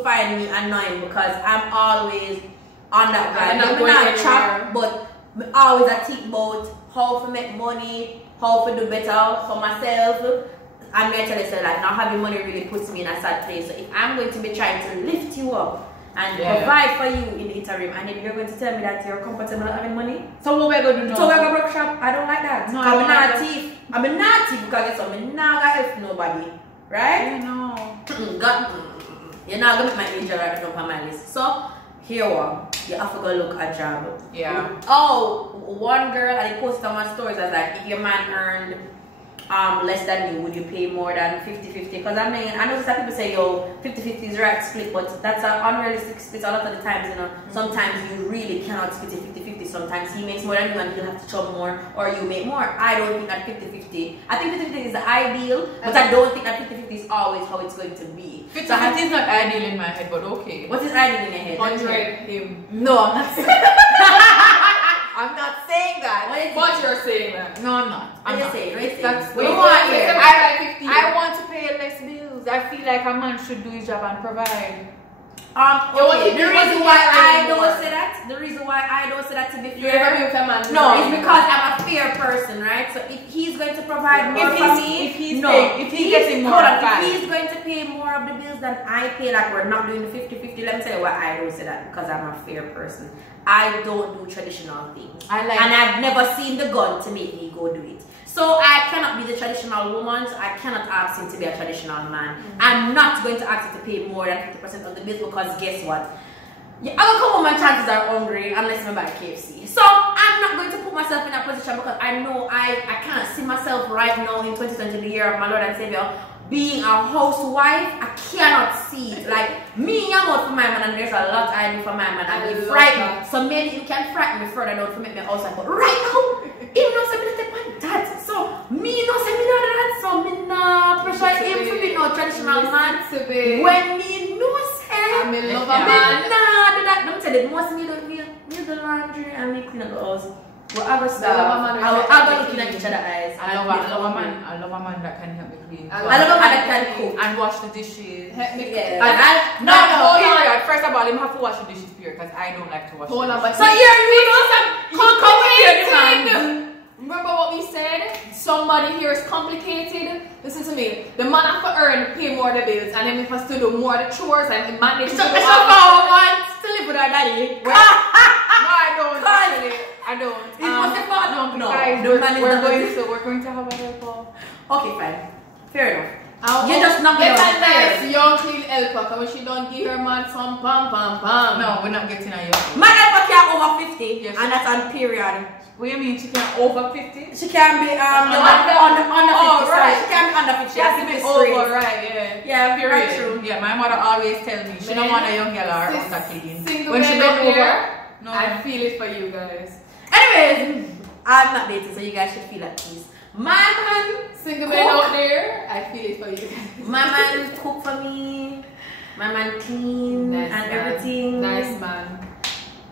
will find me annoying because I'm always on that grind. I'm not trap, but I'm always a think about how to make money, how to do better for myself. I'm going to tell you, so like, not having money really puts me in a sad place. So if I'm going to be trying to lift you up and provide for you in the interim, and then you're going to tell me that you're comfortable not having money, so what we're going to do now? So we're going to broke shop. I don't like that. No, I'm not a thief. I'm a naughty because guess what? I'm not going to help nobody. Right? You're not going to make my angel right up on my list. So here you have to go look at a job. Yeah. Oh, one girl, I posted on my stories, I was like, if your man earned less than you, would you pay more than 50-50? Because I mean, I know some people say, yo, 50-50 is the right split, but that's an unrealistic split a lot of the times, you know. Sometimes you really cannot split it 50-50. Sometimes he makes more than you and you have to chop more, or you make more. I don't think that 50-50. I think 50-50 is the ideal, but I don't think that 50-50 is always how it's going to be. 50-50 is not ideal in my head, but okay. What is ideal in your head? 100 him. No, I'm not saying I'm not saying that. But you're saying that. No, I'm not. I'm not saying that's what I want to pay less bills. I feel like a man should do his job and provide. Okay. The reason why I don't say that, to be fair, is because I'm a fair person, right? So if he's going to provide more for me, if he's going to pay more of the bills than I pay, like we're not doing the 50-50, let me tell you why I don't say that, because I'm a fair person. I don't do traditional things. And I've never seen the gun to make me go do it. So I cannot be the traditional woman, so I cannot ask him to be a traditional man. I'm not going to ask him to pay more than 50% of the bills, because guess what? I'm gonna come home, my chances are hungry unless I buy KFC. So I'm not going to put myself in that position, because I know I can't see myself right now in 2020, the year of my Lord and Savior, being a housewife. I cannot see it. Like me, I'm out for my man, and there's a lot I do for my man. I be frightened. So maybe you can frighten me further down to make me housewife. But right now, even though I'm take my dad, so me no say me not that, so me nah pressure him to be no traditional man. When me no say I'm in love a man, nah do that. Don't tell it. Most me don't me the laundry and me clean up the house. Well, I will start. I will looking at each other's eyes. I love a man that can help me clean. I love a man that can cook and wash the dishes. No. First of all, you have to wash the dishes here, because I don't like to wash. Hold on, but so here you know some. Remember what we said? Somebody here is complicated. Listen to me. The man have to earn, pay more the bills, and then we have to do more the chores and manage. So want to live with our daddy. No, I don't. I don't. It was the father. No. We're going to have a helper. Okay, fine. Fair enough. You're just not get a nice young clean helper, because when she don't give her man some pam. No, we're not getting a young. My helper can't over 50, yes, and that's on period. What do you mean she can't over 50? She can be under 50. Right. She can be under 50. She has to be over, right? Yeah. Yeah, period. Very true. Yeah, my mother always tells me she don't want a young girl or under clean. When she don't over, no. I feel it for you guys. Anyways, I'm not dating, so you guys should feel at peace. My man, single man out there, I feel it for you guys. My man cook for me. My man clean and everything. Nice man.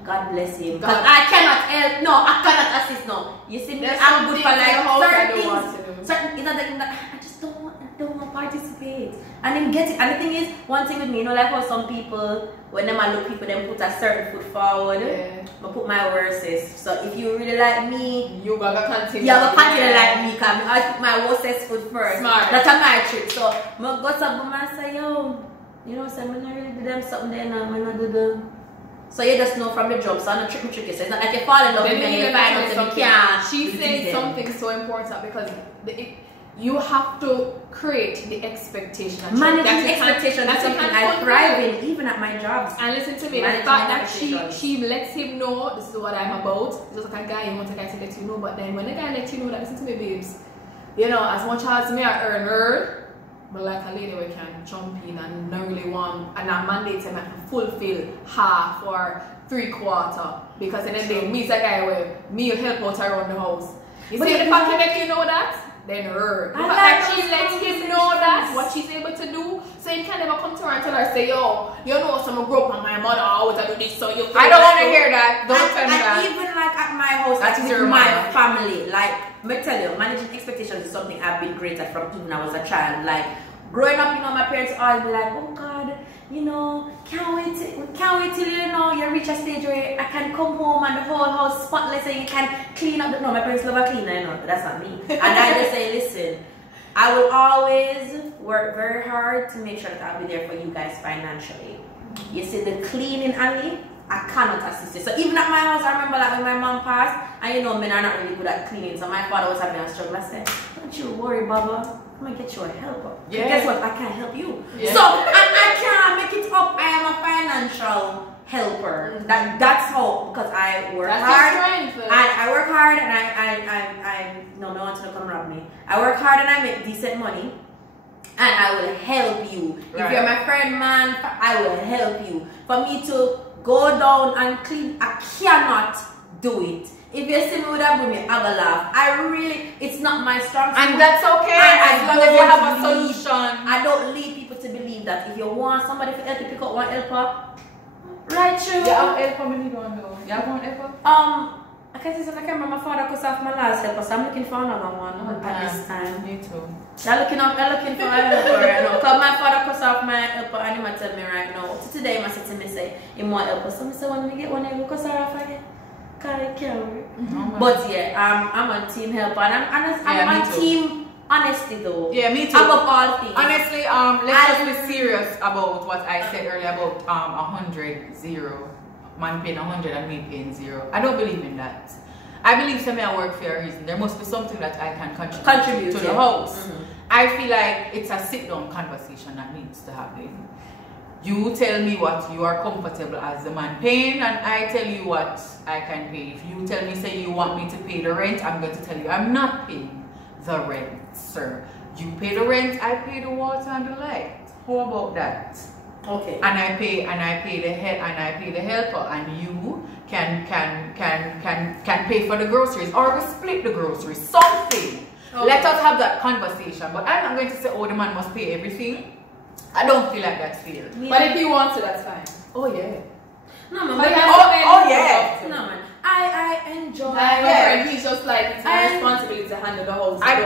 God bless him. Because I cannot help. No, I cannot assist. No. You see me, I'm good for like certain things. Certain, you know, I just don't want to participate. And then get it. And the thing is, one thing with me, you know, like how some people, when them I look people, them put a certain foot forward. Yeah. I put my worstest. So if you really like me, you gotta continue. You gotta continue like me, because I put my worstest foot first. Smart. That's my trick. So I go up and I say, yo, you know, so I'm not really do them something there now. I'm not do them. So you just know from the jump, so I'm not tricky. So it's not like you fall in love with me and you find out that you can't. She said something so important, because you have to create the expectation. Managing expectation, that's something I thrive in, even at my jobs. And listen to me, the fact that she lets him know this is what I'm about. It's just like a guy, you want a guy to let you know, but then when the guy lets you know that, listen to me, babes, you know, as much as me I earn her, but like a lady we can jump in and not really want, and that mandate him to fulfill half or 3/4, because in the day, me's a guy where me will help out around the house. You see the fact that you know that, then her. The fact that she lets him know that, what she's able to do, so you can never come to her and tell her, say, yo, you know, some broke on my mother always do this, so you feel I don't want to hear that. Don't tell me that. Even like at my house, that is my family. Like, let me tell you, managing expectations is something I've been great at from even I was a child. Like, growing up, you know, my parents always be like, oh God, you know, can't wait till you know you reach a stage where I can come home and the whole house spotless and you can clean up. No, my parents love a cleaner, you know, but that's not me. And I just say, listen, I will always work very hard to make sure that I'll be there for you guys financially. You see, the cleaning alley, I cannot assist you. So even at my house, I remember like when my mom passed, and you know men are not really good at cleaning. So my father was having a struggle. I said, don't you worry, Baba. I'm gonna get you a helper. Yeah. Guess what? I can't help you. Yeah. So I can't make it up. I am a financial helper. That's how, because I work hard. I work hard and I no one wants to come rob me. I work hard and I make decent money. And I will help you. Right. If you're my friend, man, I will help you. For me to go down and clean, I cannot do it. If you see me with a broom, I will laugh. It's not my strong suit. And that's okay, as long as you have a solution. I don't lead people to believe that if you want somebody to help you pick up one helper, right through. You have helper, many don't know. You have one helper? I can't say I can't remember my father cut off my last helper, so I'm looking for another one at this time. Me too. I'm looking for a helper right now. Because my father cut off my helper and he might tell me right now. Today he said to me, say, he want helper. So I say, when we get one, he will cut off again. Because it can't work. But yeah, I'm on team helper. And I'm on team honesty though. Yeah, me too. Above all things. Honestly, let's just be serious about what I said earlier about 100, 0. Man paying 100 and me paying 0. I don't believe in that. I believe something I work for a reason. There must be something that I can contribute to the house. I feel like it's a sit-down conversation that needs to happen. You tell me what you are comfortable as the man paying, and I tell you what I can pay. If you tell me, say you want me to pay the rent, I'm going to tell you I'm not paying the rent, sir. You pay the rent, I pay the water and the light. How about that? Okay. And I pay the helper, and you can pay for the groceries, or we split the groceries, something. Okay. Let us have that conversation. But I'm not going to say, oh, the man must pay everything. I don't feel like that's fair. Yeah. But if he wants it, that's fine. Oh yeah. No man. Oh yeah. No man. I enjoy. And he's just like, it's my responsibility to handle the house. And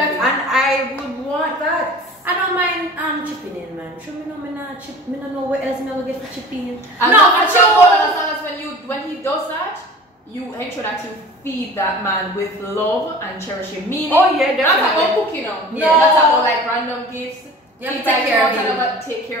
I would want that. I don't mind chipping in, man. Sure, me no know where else me will get for chipping. No, for sure. As long as when he does that, you ensure that you feed that man with love and cherishing. Meaning, oh yeah, that's about cooking up. Yeah, that's about like random gifts. You have to take care of him.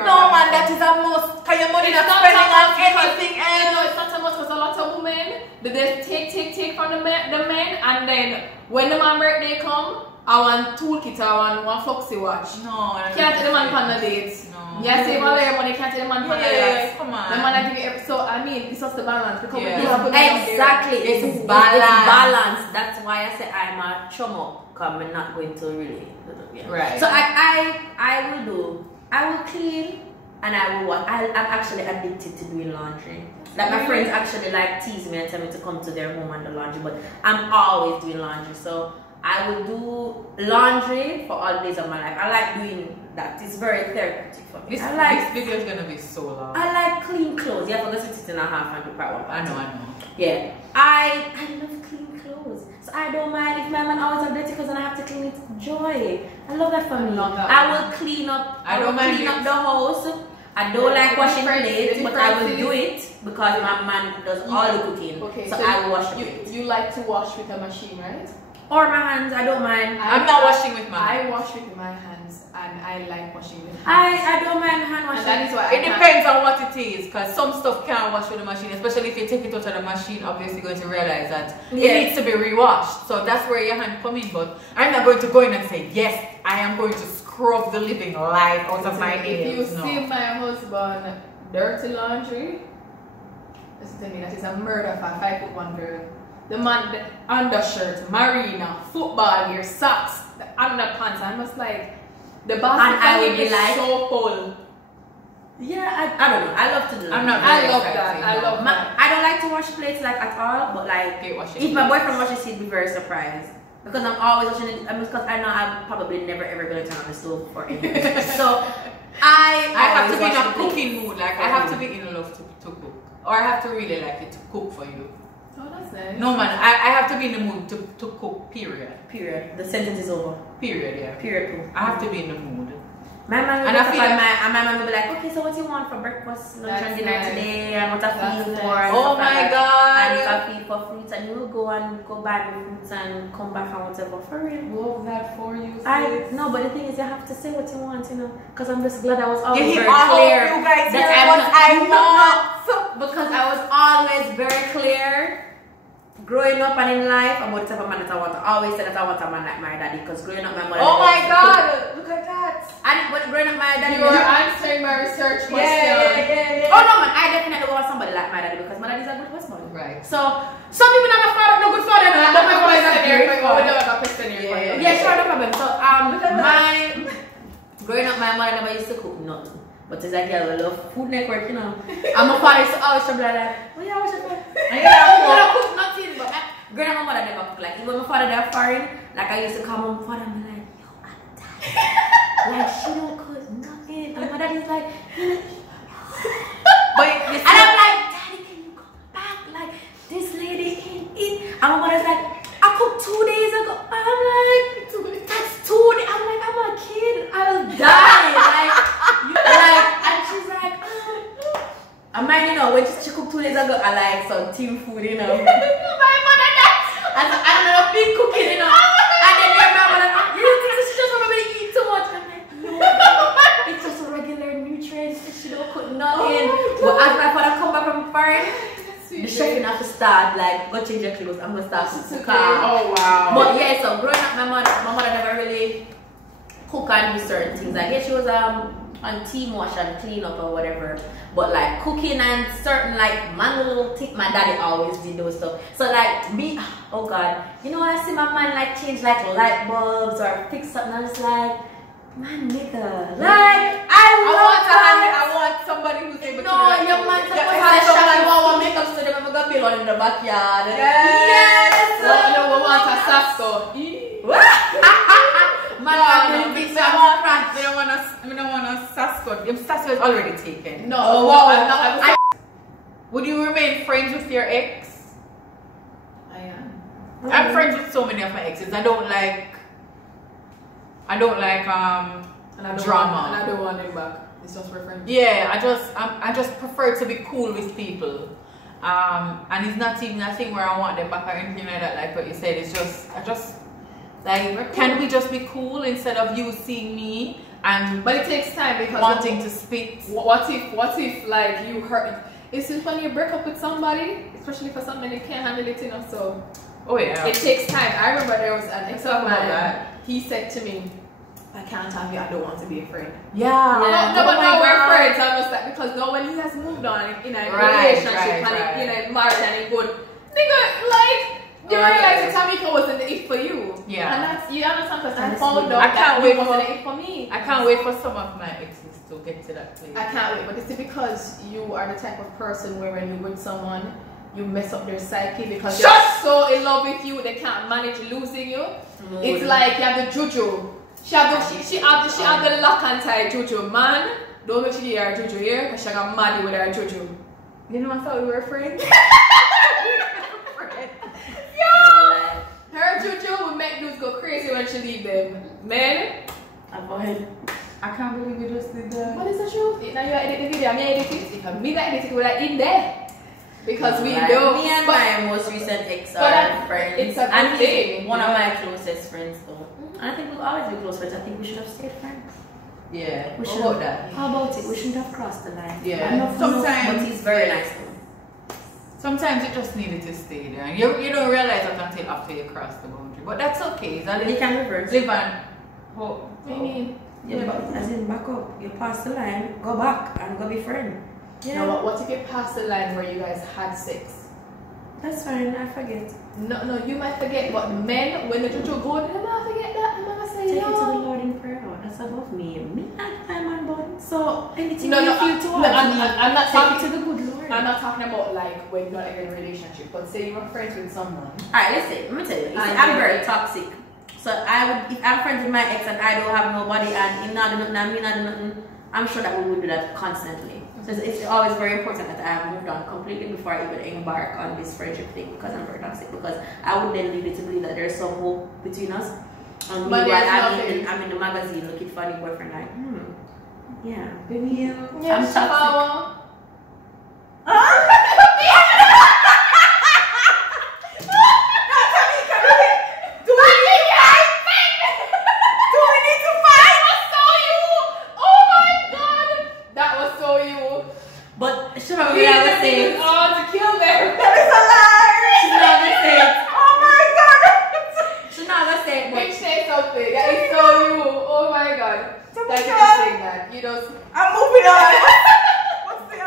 No man, that is a must. Cause your money not spending on anything else. No, it's not so much because a lot of women they take from the men, and then when the man birthday come, I want toolkit, I want one foxy watch. No, can't take the man on the dates. No. Yeah, save all your money, can't take the man on the dates. Come on. The man I give you every, so I mean, it's just the balance. Because exactly, it's balance. That's why I say I'm a chum up. Because I'm not going to really. Yeah. Right. So I will clean and I will what? I'm actually addicted to doing laundry. Like my friends actually like tease me and tell me to come to their home and do laundry, but I'm always doing laundry. So I will do laundry for all days of my life. I like doing that. It's very therapeutic for me. This video is gonna be so long. I like clean clothes. Yeah, I'm gonna sit in a half and do part one. I know. Yeah. I love clean clothes. So I don't mind if my man always have dirty clothes and I have to clean it. Joy. I love that for me. I will clean up. I will clean up the house. I don't like washing plates, but I will do it because my man does all the cooking. Okay, so I will wash the plates. You like to wash with a machine, right? Or my hands, I don't mind. I'm not washing with my hands. I wash with my hands and I like washing with hands. I don't mind hand washing. And that is why it depends on what it is, because some stuff can't wash with the machine, especially if you take it out of the machine, obviously you're going to realize that it needs to be re-washed. So that's where your hand comes in. But I'm not going to go in and say, yes, I am going to scrub the living life out of my nails. If you see my husband dirty laundry, listen to me, that is a murder for a 5'1" girl. The man, the undershirt, marina, football gear, socks, the underpants. I'm just like, the basket is like, so full. Yeah, I don't know. I love to do that. I love that. I don't like to wash plates like at all, but like if my boyfriend washes, he'd be very surprised. Because I'm always washing it, because I know I'm probably never ever going to turn on the stove for anything. So I have to be in a cooking mood. Like I have to be in love to cook, or I have to really like it to cook for you. Oh, that's nice. No man, I have to be in the mood to cook. Period. Period. The sentence is over. Period. Yeah. Period. I have to be in the mood. My man will my man will be like, okay, so what do you want for breakfast, lunch, and dinner today? And what I feel for? Oh my God! And if I feel for fruits, and you will go buy the fruits and come back and whatever for real. Love that for you. No, but the thing is, you have to say what you want, you know. Because I'm just glad I was always very clear. clear. You guys that I want. Because I was always very clear. Growing up and in life, about the type of man that I want. I always said that I want a man like my daddy. Because growing up, my mother. Oh my God! Look at that. And but growing up, my daddy. You are answering my research question. Yeah. Oh no, man! I definitely want somebody like my daddy because my daddy's a good husband. Right. So some people not my father, no good father. But my father is a very good father. Yeah, sure, no problem. So growing up, my mother never used to cook nothing. But as a girl, I love food network, you know. And my father used to always show me like, oh yeah, what's your father? I don't cook nothing, but growing up, my mother never cook. Like, even my father they're foreign, like I used to come home, father and be like, yo, I'm tired. Like, she don't cook nothing. And my daddy's like, and I'm like, daddy, can you come back? Like, this lady can eat. And my mother's like, I cooked 2 days ago. And I'm like, that's 2 days. I'm like, I'm a kid. I'll die. And she's like, I mind, you know, when she cooked 2 days ago, I like some team food, you know. My mother, I don't know, big cooking, you know. And then my mother, you think she just want me to eat too much? I'm like, no, it's just regular nutrients. She don't cook nothing. But as my father come back from foreign, the chef have to start, like, go change your clothes. I'm going to start to cook. Oh, wow. But yeah, so growing up, my mother never really cook and do certain things. Like, yeah, she was on team wash and clean up or whatever. But like cooking and certain like manual thing, my daddy always did those stuff. So like me, oh God, you know I see my man like change like light bulbs or fix something. I'm just like, man, nigga, like I want somebody who's able to. No, your man supposed to have somebody want makeup so them gonna build on in the backyard. Yes. No, we want a Sasso. I don't want a Sasko. Your Sasko is already taken. No. Oh, wow. Would you remain friends with your ex? I am. I'm friends with so many of my exes. I don't like drama. And I don't want him back. It's just for friends. Yeah, I just prefer to be cool with people. And it's not even a thing where I want them back or anything like that. Like what you said, it's just like, can we just be cool instead of you seeing me and but it takes time because wanting to spit. What if like you hurt? It's just when you break up with somebody, especially for something you can't handle it, you know. So oh yeah, it takes time. I remember there was an ex of mine. He said to me, I can't have you, I don't want to be a friend. Yeah. No, but now we're friends. I was like, because now when he has moved on in a relationship and in marriage and he good, nigga, like you realize Jamaica wasn't the it for you. Yeah. And that's you understand because I found out that wasn't the it for me. I can't wait for some of my exes to get to that place. I can't wait, but it's because you are the type of person where when you're with someone, you mess up their psyche because they're so in love with you, they can't manage losing you. It's like you have the juju. She have the lock and tie juju. Man, don't make sure you hear juju here because she got mad with her juju. You know, I thought we were friends. Her juju will make dudes go crazy when she leave them. Men, avoid. I can't believe we just did that. What is the truth? Now you edit the video, me edit it. If me that edit it, we're like in there. Because we do. Me and my most recent ex are friends. It's a good thing. One of my closest friends though. I think we'll always be close friends. I think we should have stayed friends. Yeah. We should about that. How about it? We shouldn't have crossed the line. Yeah. Sometimes, but he's very nice though. Sometimes you just needed to stay there. And you don't realize that until after you cross the boundary. But that's okay. You can reverse. Live and hope. Yeah, but as in back up. You pass the line, go back and go be friend. Yeah. Now what if you pass the line where you guys had sex? That's fine, I forget. No, you might forget, but men, when the juju go, they don't forget that. I'm gonna say, take it to the Lord in prayer. That's above me. Me and my man bun. So anything you feel towards I'm not take it to the good Lord. I'm not talking about like when you're not in a relationship, but say you were friends with someone. Alright, listen, let me tell you. I'm very toxic. So if I'm friends with my ex and I don't have nobody and him not do nothing and me not do nothing, I'm sure that we would do that constantly. So it's always very important that I have moved on completely before I even embark on this friendship thing because I'm very toxic. Because I would then lead you to believe that there's some hope between us. And while I'm in the magazine looking funny boyfriend, like, yeah, baby, you. Yeah, I'm toxic. But she's not gonna say it. Oh, to kill them. That is a lie. She's not gonna say it. Oh my god. She's not gonna say it. Bitch, say something. That is so you. Oh my god. Thank you for saying that. You know. I'm moving on. What's the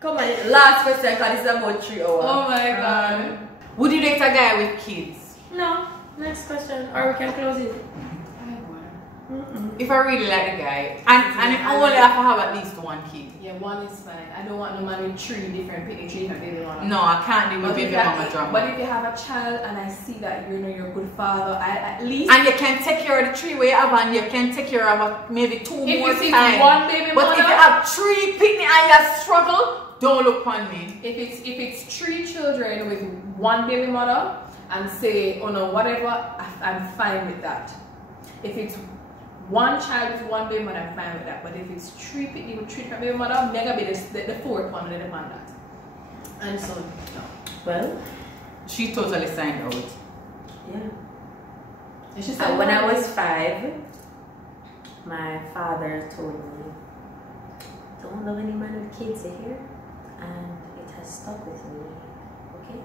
Come on, last question because it's about 3 hours. Oh my god. Would you date a guy with kids? No. Next question. Or we can close it. If I really like the guy, and I only have to have at least 1 kid. Yeah, 1 is fine. I don't want no man with 3 different baby mamas. No, I can't deal with baby mama drama. But if you have a child and I see that you know you're a good father, at least. And you can take care of the 3 way you have, and you can take care of maybe 2 if more you see times. 1 baby but mama, if you have 3 picnic and you struggle, don't look on me. If it's 3 children with 1 baby mother and say, oh no, whatever, I'm fine with that. If it's 1 child with 1 baby mother, I'm fine with that. But if it's 3 people with 3 different baby mother, I'm gonna be the 4th one and depend that. And so, no. Well, she totally signed out. Yeah. And she said, when I was 5, my father told me, don't love any man with kids here, and it has stuck with me. Okay?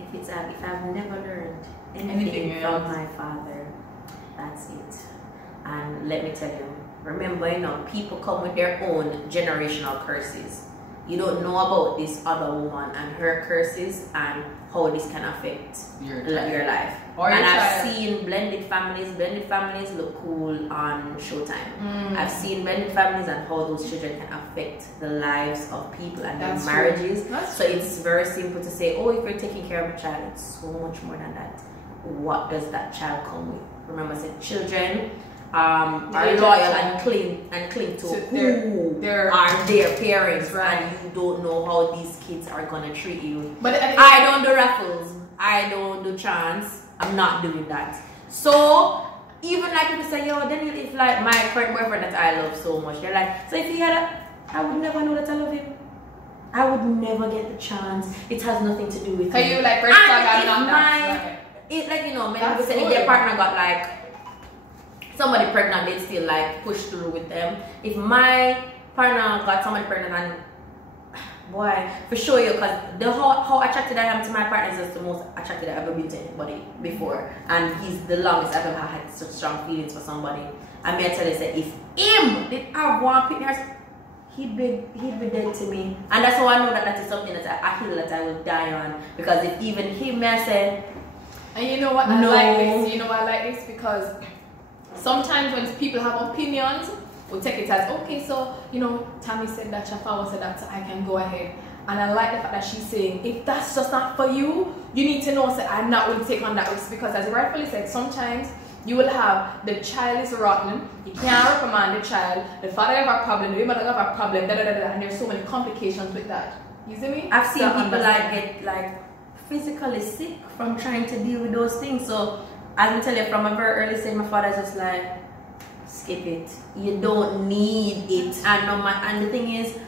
If I've never learned anything from my father, that's it. And let me tell you, remember, you know, people come with their own generational curses. You don't know about this other woman and her curses and how this can affect your life. And I've seen blended families look cool on Showtime. I've seen blended families and how those children can affect the lives of people and their marriages. So it's very simple to say, oh, if you're taking care of a child, it's so much more than that. What does that child come with? Remember, I said children are loyal and cling to who are their parents, and you don't know how these kids are gonna treat you. But I don't do raffles, I don't do chance, I'm not doing that. So even like people say, yo, then it's like my current boyfriend that I love so much, they're like, so if he had I would never know that I love him. I would never get the chance. It has nothing to do with you like red flag and not it, like, you know, many people say if their partner got like somebody pregnant, they'd still like push through with them. If my partner got somebody pregnant, and boy, for sure, you, because how attracted I am to my partner is just the most attracted I've ever been to anybody before, and he's the longest I've ever had such strong feelings for somebody. And me I tell you, say if him did have 1 partner, he'd be dead to me. And that's how I know that is something that I feel that I will die on, because if even him, me I said. And you know what, I like this. You know why I like this? Because sometimes when people have opinions, we'll take it as, okay, so, you know, Tammy said that, Shafawa said that, so I can go ahead. And I like the fact that she's saying, if that's just not for you, you need to know that I'm not going to take on that risk. Because as rightfully said, sometimes you will have the child is rotten, you can't reprimand the child, the father have a problem, the mother have a problem, and there's so many complications with that. You see me? I've seen people get like physically sick from trying to deal with those things. So as I tell you, from a very early stage, my father's just like, skip it. You don't need it. And the thing is,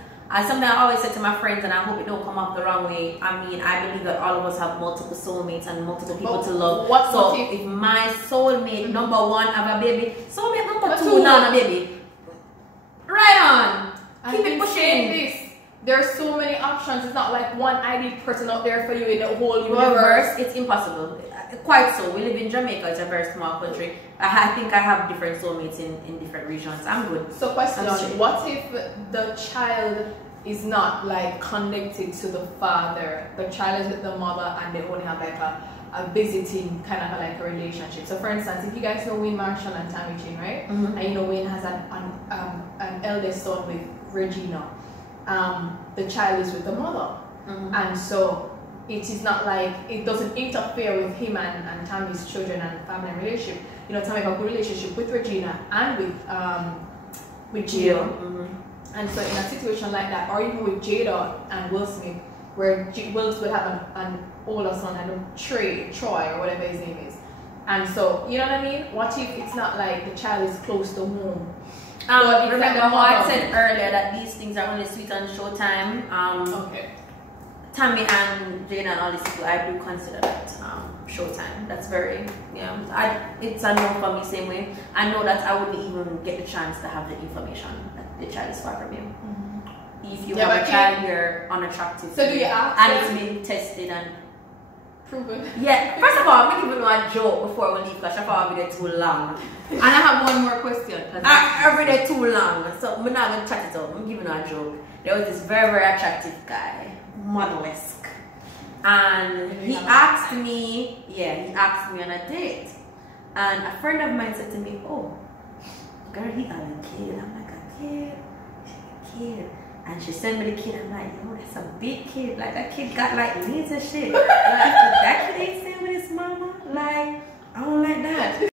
something I always say to my friends, and I hope it don't come off the wrong way. I mean, I believe that all of us have multiple soulmates and multiple people to love. So if my soulmate number 1 have a baby, soulmate number 2 not a baby. Right on. Keep it pushing. There's so many options. It's not like one ideal person out there for you in the whole universe. It's impossible. Quite so. We live in Jamaica. It's a very small country. I think I have different soulmates in different regions. I'm good. So question, what if the child is not like connected to the father? The child is with the mother and they only have like a visiting kind of like a relationship. So for instance, if you guys know Wayne Marshall and Tammy Chin, right? And you know Wayne has an eldest son with Regina. The child is with the mother. And so it is not like, it doesn't interfere with him and Tammy's children and family relationship. You know, Tammy have a good relationship with Regina and with Jada. And so in a situation like that, or even with Jada and Will Smith, where Will will have an older son and Troy or whatever his name is, And so, you know what I mean? What if it's not like the child is close to home? Remember how I said earlier that these things are only sweet on showtime. Okay. Tammy and Jane and all these people, I do consider that showtime. That's very, it's a no for me same way. I know that I wouldn't even get the chance to have the information that the child is far from you. If you have a child you're unattractive, so do you ask and it's been tested and proven? Yeah, first of all, I'm giving you a joke before we leave because Shaph will be there too long. And I have one more question. I'll be there too long, so I'm not gonna chat it up. I'm giving you a joke. There was this very, very attractive guy, model-esque, and he asked me on a date, and a friend of mine said to me, "Oh, girl, he got a kid." I'm like, "A kid? A kid?" And she sent me the kid. I'm like, "Yo, that's a big kid. Like that kid got like needs and shit. Like that kid ain't staying with his mama. Like I don't like that."